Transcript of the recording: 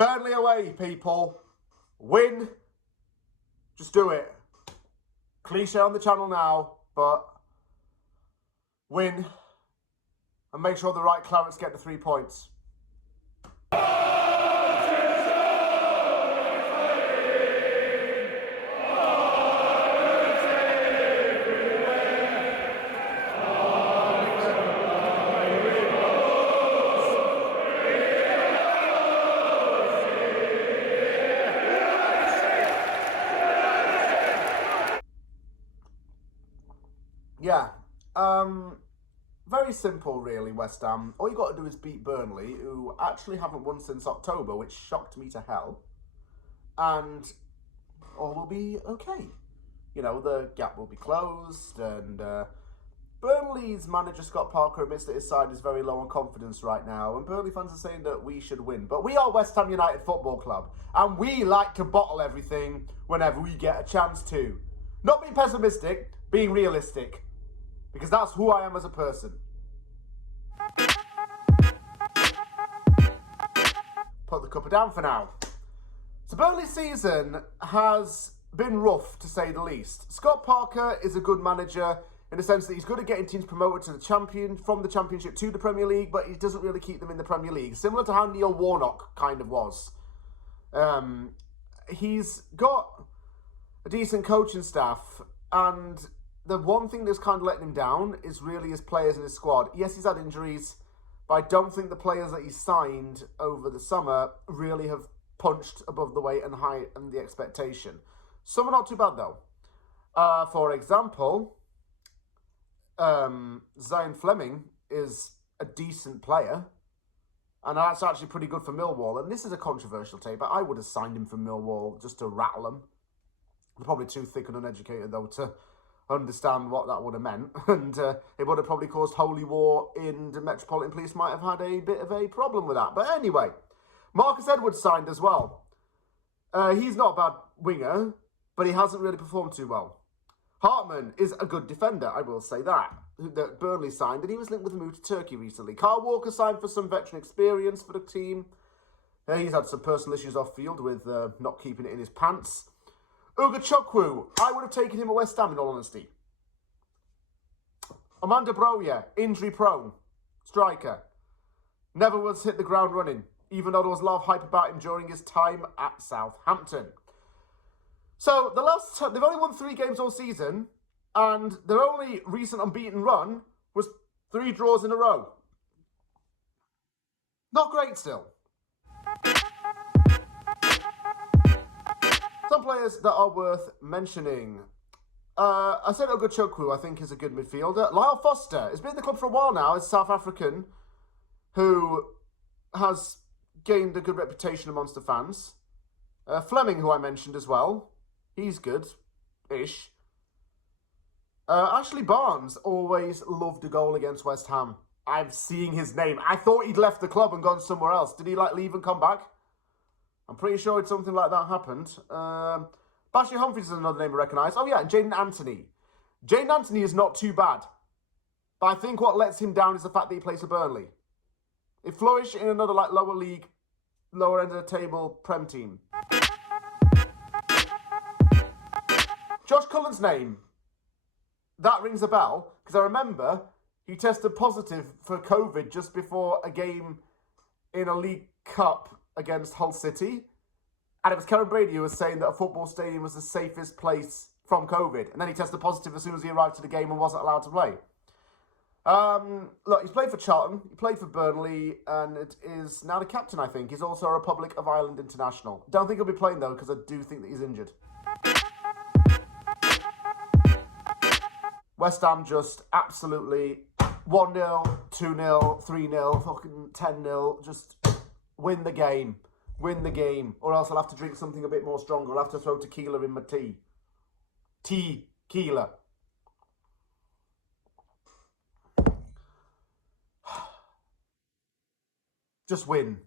Burnley away, people. Win. Just do it. Cliche on the channel now, but win. And make sure the right clarets get the 3 points. Yeah, very simple really, West Ham. All you got to do is beat Burnley, who actually haven't won since October, which shocked me to hell. And all will be okay. You know, the gap will be closed, and Burnley's manager, Scott Parker, admits that his side is very low on confidence right now, and Burnley fans are saying that we should win. But we are West Ham United Football Club, and we like to bottle everything whenever we get a chance to. Not being pessimistic, being realistic. Because that's who I am as a person. Put the cuppa down for now. So Burnley's season has been rough, to say the least. Scott Parker is a good manager in the sense that he's good at getting teams promoted to from the Championship to the Premier League, but he doesn't really keep them in the Premier League. Similar to how Neil Warnock kind of was. He's got a decent coaching staff, and the one thing that's kind of letting him down is really his players and his squad. Yes, he's had injuries, but I don't think the players that he's signed over the summer really have punched above the weight and height and the expectation. Some are not too bad, though. For example, Zion Fleming is a decent player, and that's actually pretty good for Millwall. And this is a controversial take, but I would have signed him for Millwall just to rattle them. They're probably too thick and uneducated, though, to understand what that would have meant, and it would have probably caused holy war, and the Metropolitan Police might have had a bit of a problem with that. But anyway, Marcus Edwards signed as well. He's not a bad winger, but he hasn't really performed too well. Hartman is a good defender, I will say that Burnley signed, and he was linked with a move to Turkey recently. Carl Walker signed for some veteran experience for the team. He's had some personal issues off field with not keeping it in his pants. Ugachukwu, I would have taken him at West Ham in all honesty. Amanda Broya, injury prone, striker. Never was hit the ground running, even though there was a lot of hype about him during his time at Southampton. So they've only won 3 games all season, and their only recent unbeaten run was 3 draws in a row. Not great still. Some players that are worth mentioning. I said Ugachukwu, I think, is a good midfielder. Lyle Foster has been in the club for a while now. He's a South African who has gained a good reputation amongst the fans. Fleming, who I mentioned as well. He's good-ish. Ashley Barnes always loved a goal against West Ham. I'm seeing his name. I thought he'd left the club and gone somewhere else. Did he leave and come back? I'm pretty sure it's something like that happened. Bashley Humphries is another name I recognise. Oh, yeah, and Jaden Anthony. Jaden Anthony is not too bad. But I think what lets him down is the fact that he plays for Burnley. He flourished in another lower league, lower end of the table Prem team. Josh Cullen's name. That rings a bell, because I remember he tested positive for COVID just before a game in a League Cup against Hull City, and it was Karen Brady who was saying that a football stadium was the safest place from COVID, and then he tested positive as soon as he arrived to the game and wasn't allowed to play. Look, he's played for Charlton, he played for Burnley, and it is now the captain, I think. He's also a Republic of Ireland international. Don't think he'll be playing, though, because I do think that he's injured. West Ham just absolutely 1-0, 2-0, 3-0, fucking 10-0, just win the game. Win the game. Or else I'll have to drink something a bit more stronger. I'll have to throw tequila in my tea. Tequila. Just win.